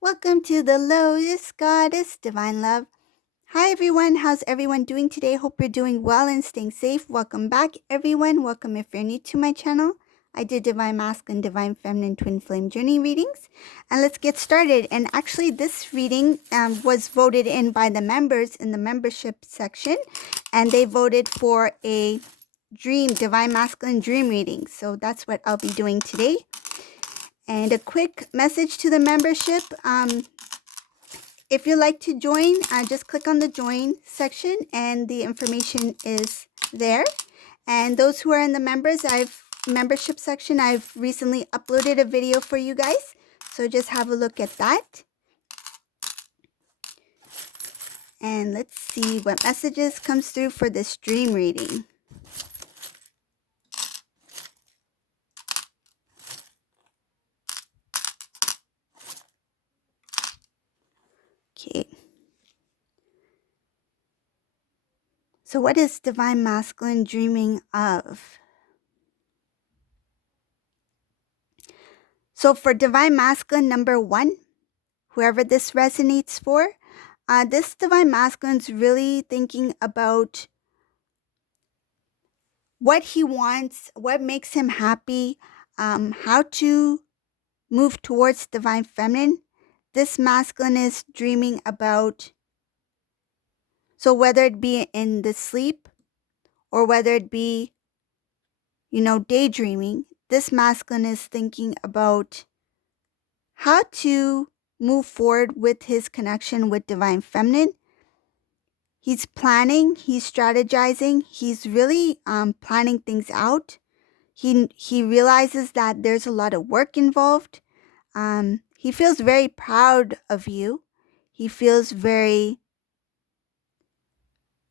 Welcome to the Lotus Goddess Divine Love. Hi everyone, how's everyone doing today? Hope you're doing well and staying safe. Welcome back everyone. Welcome if you're new to my channel. I do Divine Masculine, Divine Feminine Twin Flame Journey readings. And let's get started. And actually this reading was voted in by the members in the membership section. And they voted for a Divine Masculine dream reading. So that's what I'll be doing today. And a quick message to the membership. If you'd like to join, just click on the join section and the information is there. And those who are in the membership section, I've recently uploaded a video for you guys. So just have a look at that. And let's see what messages comes through for this dream reading. Okay. So what is Divine Masculine dreaming of? So for Divine Masculine number 1, whoever this resonates for, this Divine Masculine's really thinking about what he wants, what makes him happy, how to move towards Divine Feminine. This Masculine is dreaming about, so whether it be in the sleep or whether it be, daydreaming, this Masculine is thinking about how to move forward with his connection with Divine Feminine. He's planning, he's strategizing, he's really planning things out. He realizes that there's a lot of work involved. He feels very proud of you. He feels very,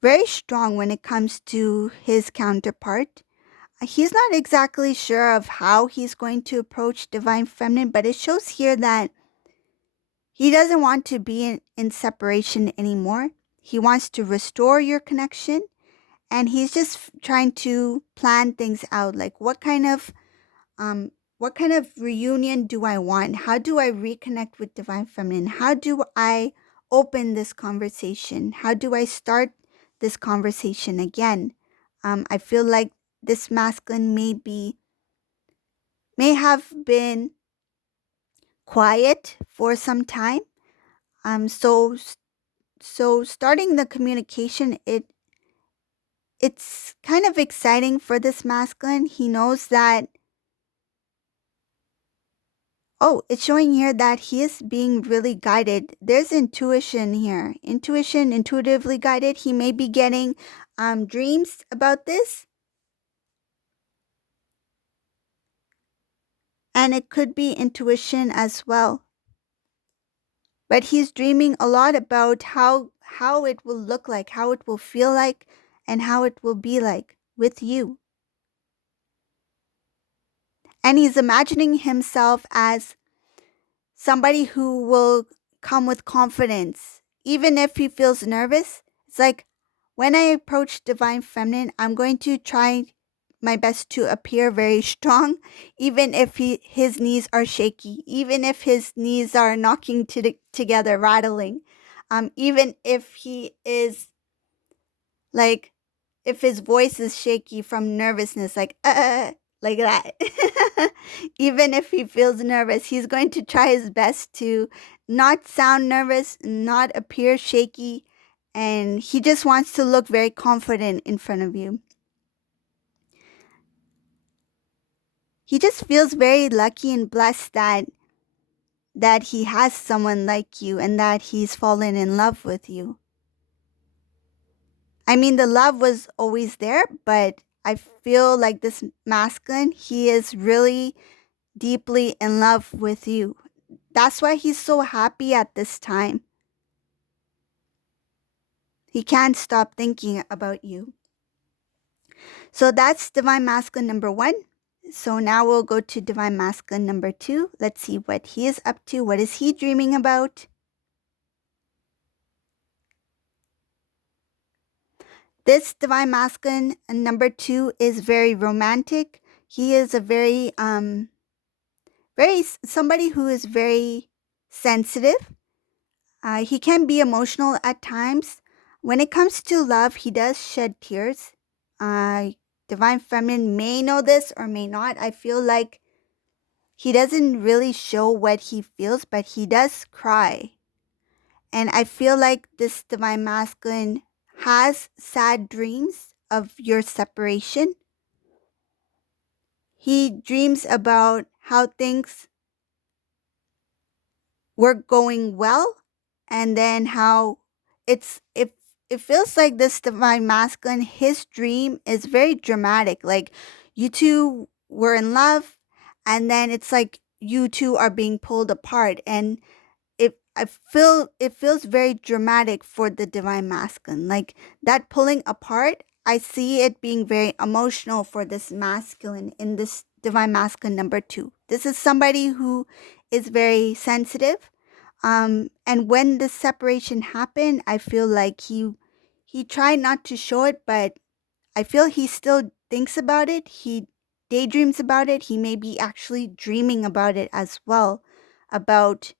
very strong when it comes to his counterpart. He's not exactly sure of how he's going to approach Divine Feminine, but it shows here that he doesn't want to be in separation anymore. He wants to restore your connection, and he's just trying to plan things out, like what kind of reunion do I want? How do I reconnect with Divine Feminine? How do I open this conversation? How do I start this conversation again? I feel like this Masculine may have been quiet for some time. So starting the communication, it's kind of exciting for this Masculine. He knows that, it's showing here that he is being really guided. There's intuition here. Intuitively guided. He may be getting dreams about this. And it could be intuition as well. But he's dreaming a lot about how it will look like, how it will feel like, and how it will be like with you. And he's imagining himself as somebody who will come with confidence. Even if he feels nervous, it's like, when I approach Divine Feminine, I'm going to try my best to appear very strong, even if his knees are shaky, even if his knees are knocking together, rattling, even if he is like, if his voice is shaky from nervousness, like that. Even if he feels nervous, he's going to try his best to not sound nervous, not appear shaky, and he just wants to look very confident in front of you. He just feels very lucky and blessed that he has someone like you and that he's fallen in love with you. I mean, the love was always there, but I feel like this Masculine, he is really deeply in love with you. That's why he's so happy at this time. He can't stop thinking about you. So that's Divine Masculine number 1. So now we'll go to Divine Masculine number 2. Let's see what he is up to. What is he dreaming about? This Divine Masculine number 2 is very romantic. He is a very somebody who is very sensitive. He can be emotional at times. When it comes to love, he does shed tears. Uh, Divine Feminine may know this or may not. I feel like he doesn't really show what he feels, but he does cry. And I feel like this Divine Masculine has sad dreams of your separation. He dreams about how things were going well, and then how it feels like this Divine Masculine, his dream is very dramatic. Like you two were in love, and then it's like you two are being pulled apart, and it feels very dramatic for the Divine Masculine. Like that pulling apart, I see it being very emotional for this masculine in this Divine Masculine number 2. This is somebody who is very sensitive. And when the separation happened, I feel like he tried not to show it, but I feel he still thinks about it. He daydreams about it. He may be actually dreaming about it as well, about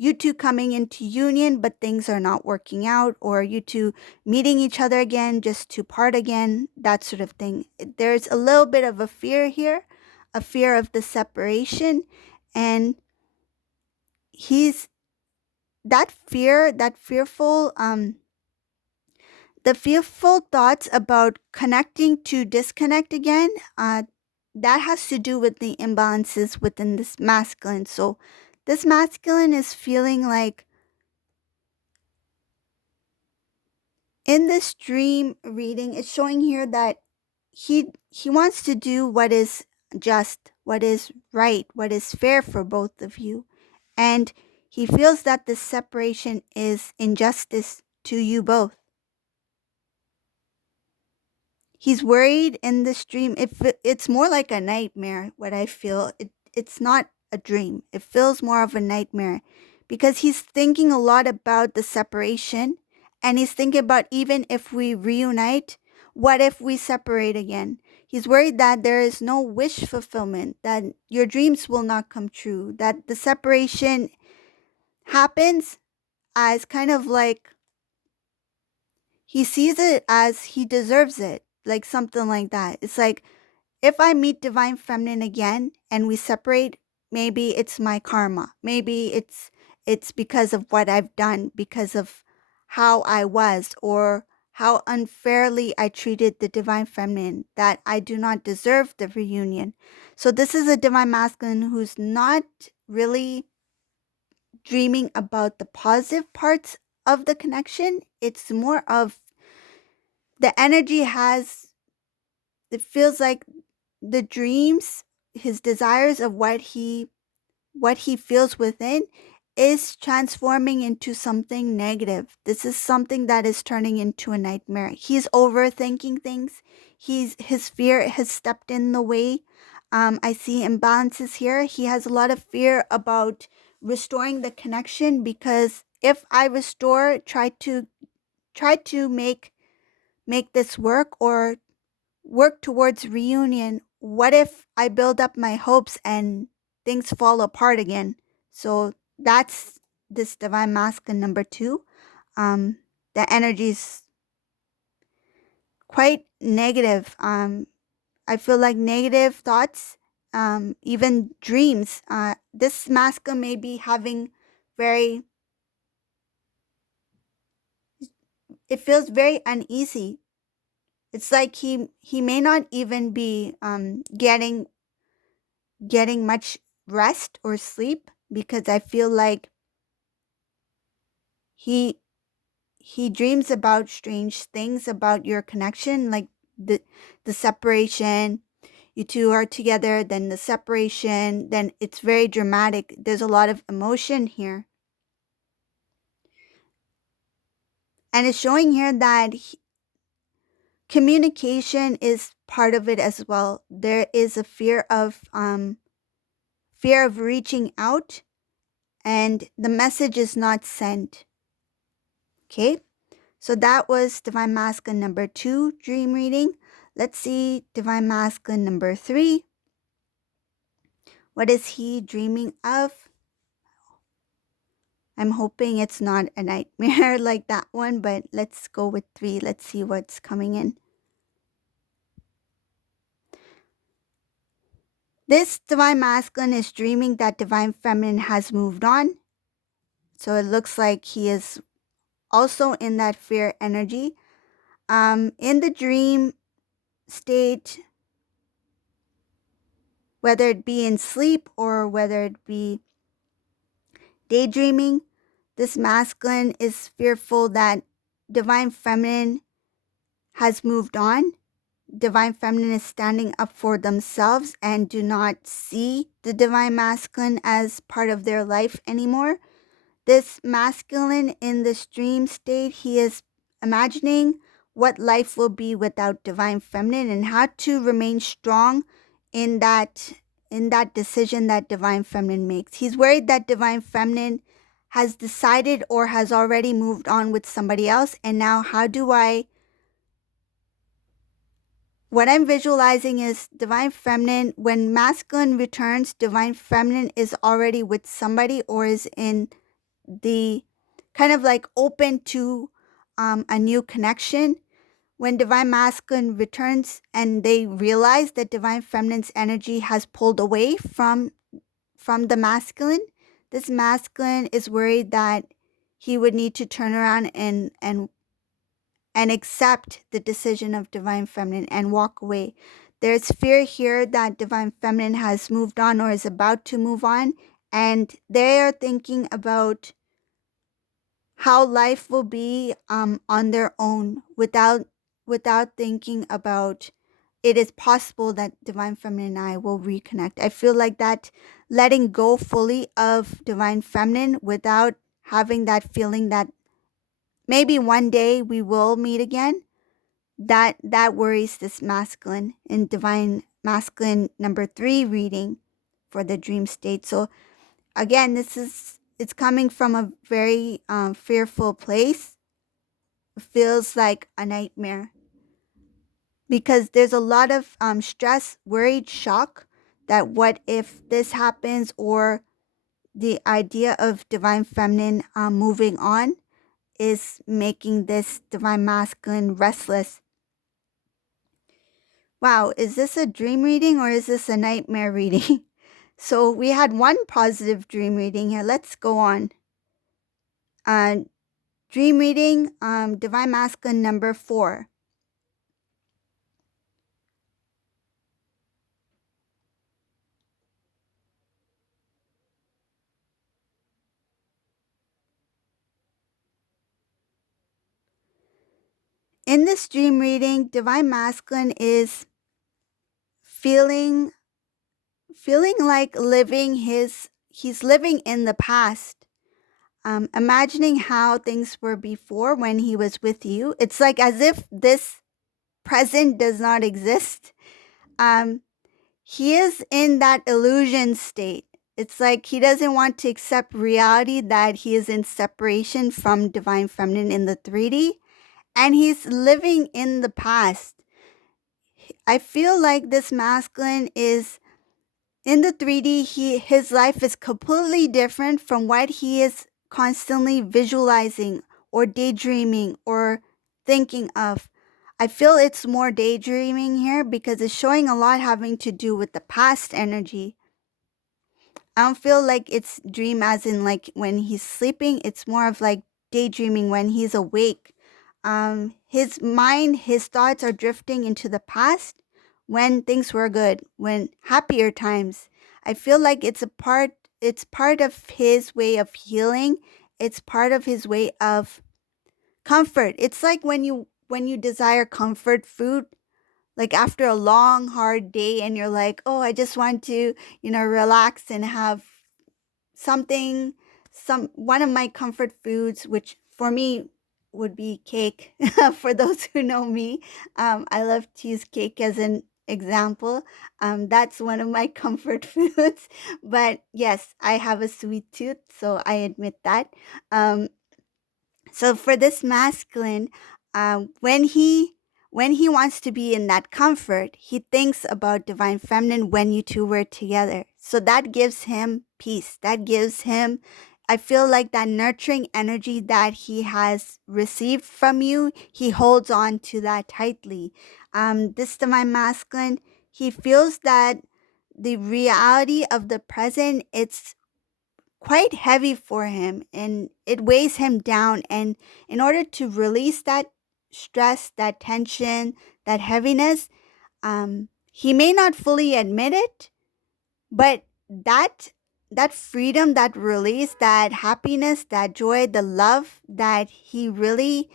you two coming into union, but things are not working out, or you two meeting each other again just to part again, that sort of thing. There's a little bit of a fear here, a fear of the separation, and he's that fear, that fearful the fearful thoughts about connecting to disconnect again, that has to do with the imbalances within this masculine. So this masculine is feeling like in this dream reading, it's showing here that he wants to do what is just, what is right, what is fair for both of you. And he feels that this separation is injustice to you both. He's worried in this dream. It's more like a nightmare, what I feel. It's not a dream. It feels more of a nightmare because he's thinking a lot about the separation, and he's thinking about even if we reunite, what if we separate again? He's worried that there is no wish fulfillment, that your dreams will not come true, that the separation happens as kind of like he sees it as he deserves it, like something like that. It's like if I meet Divine Feminine again and we separate, maybe it's my karma. Maybe it's because of what I've done, because of how I was, or how unfairly I treated the Divine Feminine, that I do not deserve the reunion. So this is a Divine Masculine who's not really dreaming about the positive parts of the connection. It's more of the energy has, it feels like the dreams, his desires of what he feels within is transforming into something negative. This is something that is turning into a nightmare. He's overthinking things. His fear has stepped in the way. I see imbalances here. He has a lot of fear about restoring the connection, because if I restore, try to make this work, or work towards reunion, what if I build up my hopes and things fall apart again? So that's this Divine Masculine number 2. The energy is quite negative. I feel like negative thoughts, even dreams. This masculine may be having very, it feels very uneasy. It's like he may not even be getting much rest or sleep, because I feel like he he dreams about strange things about your connection, like the separation. You two are together, then the separation, then it's very dramatic. There's a lot of emotion here. And it's showing here that communication is part of it as well. There is a fear of reaching out, and the message is not sent. Okay? So that was Divine Masculine number 2 dream reading. Let's see Divine Masculine number 3. What is he dreaming of? I'm hoping it's not a nightmare like that one, but let's go with 3. Let's see what's coming in. This divine masculine is dreaming that divine feminine has moved on. So it looks like he is also in that fear energy. In the dream state, whether it be in sleep or whether it be daydreaming, this masculine is fearful that divine feminine has moved on. Divine feminine is standing up for themselves and do not see the divine masculine as part of their life anymore. This masculine in the dream state, he is imagining what life will be without divine feminine and how to remain strong in that decision that divine feminine makes. He's worried that divine feminine has decided or has already moved on with somebody else, and now what I'm visualizing is divine feminine, when masculine returns, divine feminine is already with somebody or is in the kind of like open to a new connection. When divine masculine returns and they realize that divine feminine's energy has pulled away from the masculine, this masculine is worried that he would need to turn around and accept the decision of divine feminine and walk away. There's fear here that divine feminine has moved on or is about to move on, and they are thinking about how life will be on their own without thinking about it is possible that divine feminine and I will reconnect. I feel like that letting go fully of divine feminine without having that feeling that maybe one day we will meet again, that worries this masculine in divine masculine number 3 reading for the dream state. So again, it's coming from a very fearful place. It feels like a nightmare because there's a lot of stress, worried, shock that what if this happens, or the idea of divine feminine moving on is making this divine masculine restless. Wow, is this a dream reading or is this a nightmare reading? So we had one positive dream reading here. Let's go on. Dream reading, divine masculine number 4. In this dream reading, divine masculine is feeling like he's living in the past. Imagining how things were before when he was with you. It's like as if this present does not exist. He is in that illusion state. It's like he doesn't want to accept reality that he is in separation from divine feminine in the 3D, and he's living in the past. I feel like this masculine is in the 3D, his life is completely different from what he is constantly visualizing or daydreaming or thinking of. I feel it's more daydreaming here because it's showing a lot having to do with the past energy. I don't feel like it's dream as in like when he's sleeping. It's more of like daydreaming when he's awake. His mind, his thoughts are drifting into the past when things were good, when happier times. I feel like it's part of his way of healing. It's part of his way of comfort. It's like when you desire comfort food, like after a long hard day and you're like, "Oh, I just want to, relax and have something one of my comfort foods," which for me would be cake. For those who know me, I love cheesecake as an example. That's one of my comfort foods. But yes, I have a sweet tooth, so I admit that. So for this masculine, when he wants to be in that comfort, he thinks about divine feminine when you two were together. So that gives him peace. That gives him I feel like that nurturing energy that he has received from you, he holds on to that tightly. This divine masculine, he feels that the reality of the present, it's quite heavy for him and it weighs him down. And in order to release that stress, that tension, that heaviness, he may not fully admit it, but that freedom, that release, that happiness, that joy, the love that he really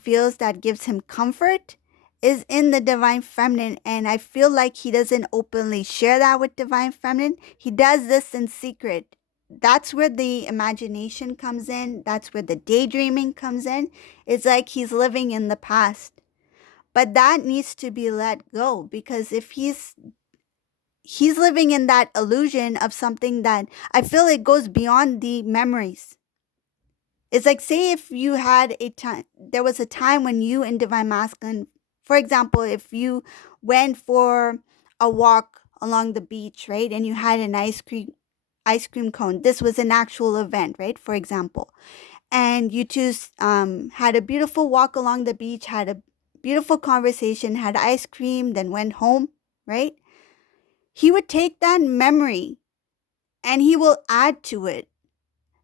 feels that gives him comfort is in the divine feminine. And I feel like he doesn't openly share that with divine feminine. He does this in secret. That's where the imagination comes in. That's where the daydreaming comes in. It's like he's living in the past. But that needs to be let go, because if he's living in that illusion of something that I feel it goes beyond the memories. It's like, say if you had a time, there was a time when you in divine masculine, for example, if you went for a walk along the beach, right, and you had an ice cream cone. This was an actual event, right? For example, and you two had a beautiful walk along the beach, had a beautiful conversation, had ice cream, then went home, right? He would take that memory and he will add to it.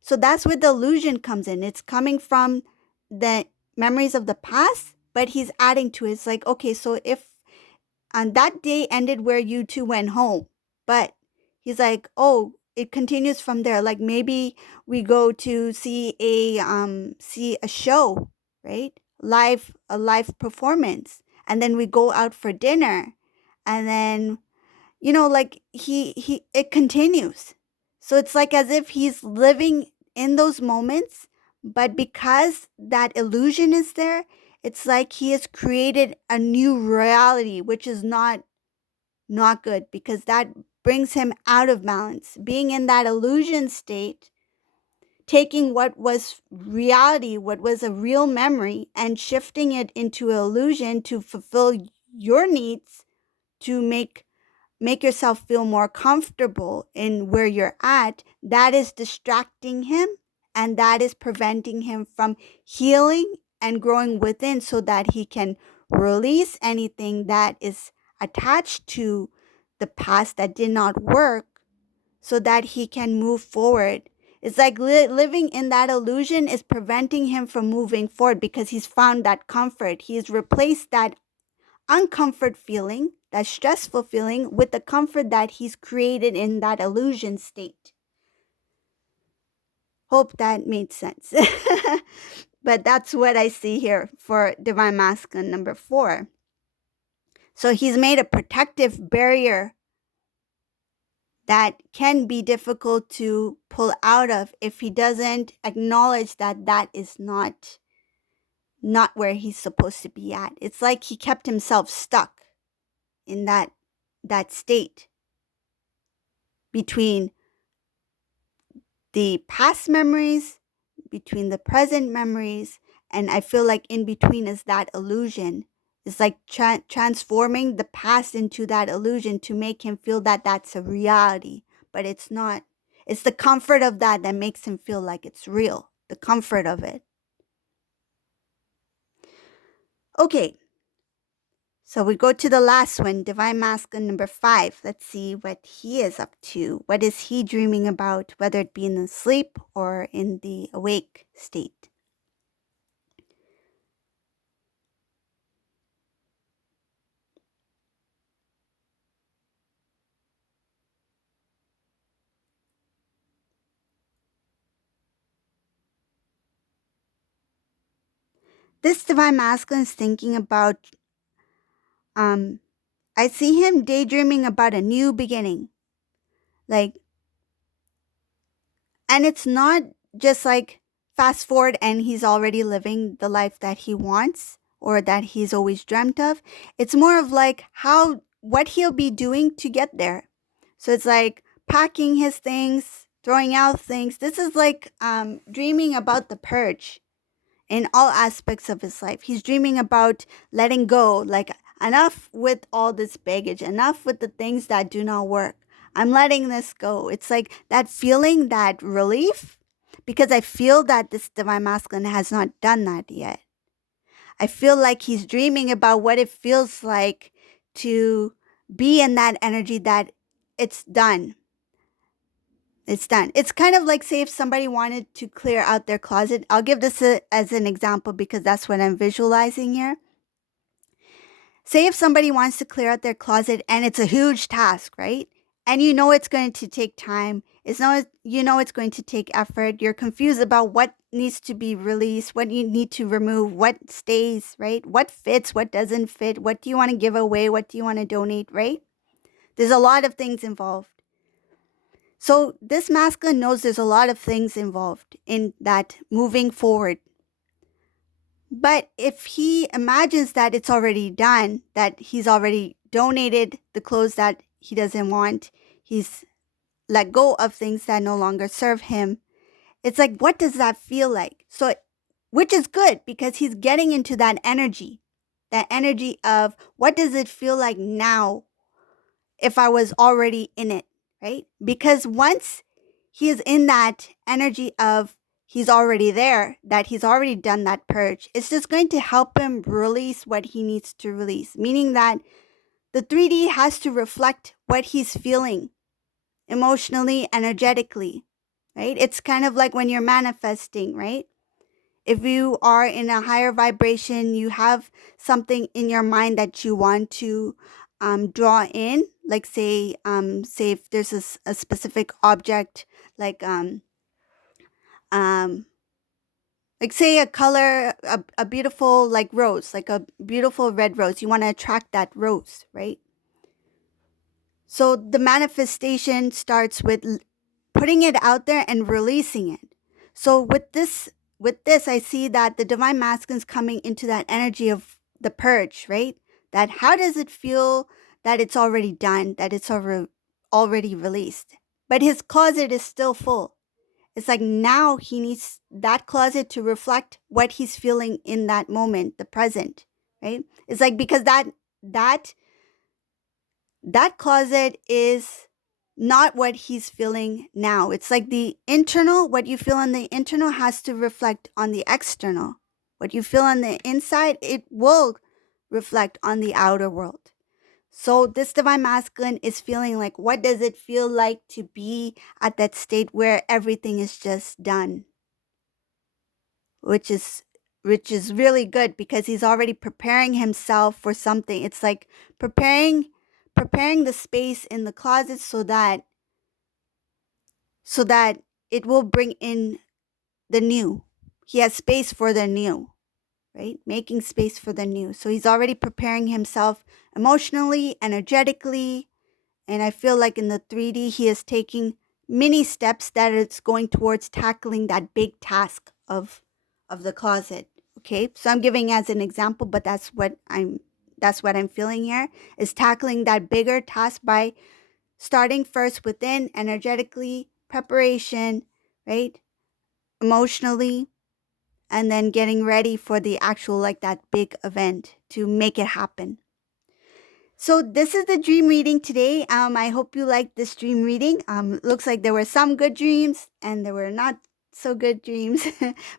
So that's where the illusion comes in. It's coming from the memories of the past, but he's adding to it. It's like, okay, so if on that day ended where you two went home, but he's like, oh, it continues from there. Like maybe we go to see a show, right? A live performance, and then we go out for dinner, and then like he it continues. So it's like as if he's living in those moments, but because that illusion is there, it's like he has created a new reality, which is not good, because that brings him out of balance. Being in that illusion state, taking what was reality, what was a real memory, and shifting it into illusion to fulfill your needs, to make yourself feel more comfortable in where you're at, that is distracting him, and that is preventing him from healing and growing within, so that he can release anything that is attached to the past that did not work, so that he can move forward. It's like living in that illusion is preventing him from moving forward, because he's found that comfort. He's replaced that uncomfort feeling, that stressful feeling, with the comfort that he's created in that illusion state. Hope that made sense. But that's what I see here for divine masculine number 4. So he's made a protective barrier that can be difficult to pull out of if he doesn't acknowledge that that is not where he's supposed to be at. It's like he kept himself stuck in that state between the past memories, between the present memories, and I feel like in between is that illusion. It's like transforming the past into that illusion to make him feel that that's a reality, but it's not. It's the comfort of that makes him feel like it's real, the comfort of it. Okay, so we go to the last one, divine masculine number 5. Let's see what he is up to. What is he dreaming about, whether it be in the sleep or in the awake state? This divine masculine is thinking about, I see him daydreaming about a new beginning. Like, and it's not just like fast forward and he's already living the life that he wants or that he's always dreamt of. It's more of like what he'll be doing to get there. So it's like packing his things, throwing out things. This is like dreaming about the purge in all aspects of his life. He's dreaming about letting go, like enough with all this baggage, enough with the things that do not work. I'm letting this go. It's like that feeling, that relief, because I feel that this divine masculine has not done that yet. I feel like he's dreaming about what it feels like to be in that energy that it's done. It's done. It's kind of like, say, if somebody wanted to clear out their closet. I'll give this as an example because that's what I'm visualizing here. Say if somebody wants to clear out their closet and it's a huge task, right? And you know it's going to take time. You know it's going to take effort. You're confused about what needs to be released, what you need to remove, what stays, right? What fits, what doesn't fit, what do you want to give away, what do you want to donate, right? There's a lot of things involved. So this masculine knows there's a lot of things involved in that moving forward. But if he imagines that it's already done, that he's already donated the clothes that he doesn't want, he's let go of things that no longer serve him, it's like, what does that feel like? So, which is good because he's getting into that energy of what does it feel like now if I was already in it, right? Because once he is in that energy of he's already there, that he's already done that purge, it's just going to help him release what he needs to release, meaning that the 3D has to reflect what he's feeling emotionally, energetically, right? It's kind of like when you're manifesting, right? If you are in a higher vibration, you have something in your mind that you want to draw in, like say if there's a specific object, like um, like say a color, a beautiful like rose, like a beautiful red rose. You want to attract that rose, right? So the manifestation starts with putting it out there and releasing it. So with this, I see that the divine masculine is coming into that energy of the purge, right? That how does it feel that it's already done, that it's already released, but his closet is still full. It's like now he needs that closet to reflect what he's feeling in that moment, the present, right? It's like because that closet is not what he's feeling now. It's like the internal, what you feel on the internal has to reflect on the external. What you feel on the inside, it will reflect on the outer world. So this divine masculine is feeling like, what does it feel like to be at that state where everything is just done? Which is really good because he's already preparing himself for something. It's like preparing the space in the closet so that it will bring in the new. He has space for the new, right? Making space for the new. So he's already preparing himself emotionally, energetically, and I feel like in the 3D he is taking mini steps that it's going towards tackling that big task of the closet. Okay? So I'm giving as an example, but that's what I'm feeling here, is tackling that bigger task by starting first within, energetically, preparation, right? Emotionally, and then getting ready for the actual, like that big event to make it happen. So this is the dream reading today. I hope you liked this dream reading. Looks like there were some good dreams and there were not so good dreams.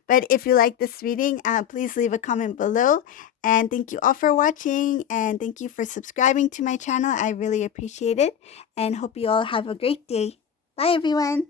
But if you like this reading, please leave a comment below. And thank you all for watching. And thank you for subscribing to my channel. I really appreciate it. And hope you all have a great day. Bye, everyone.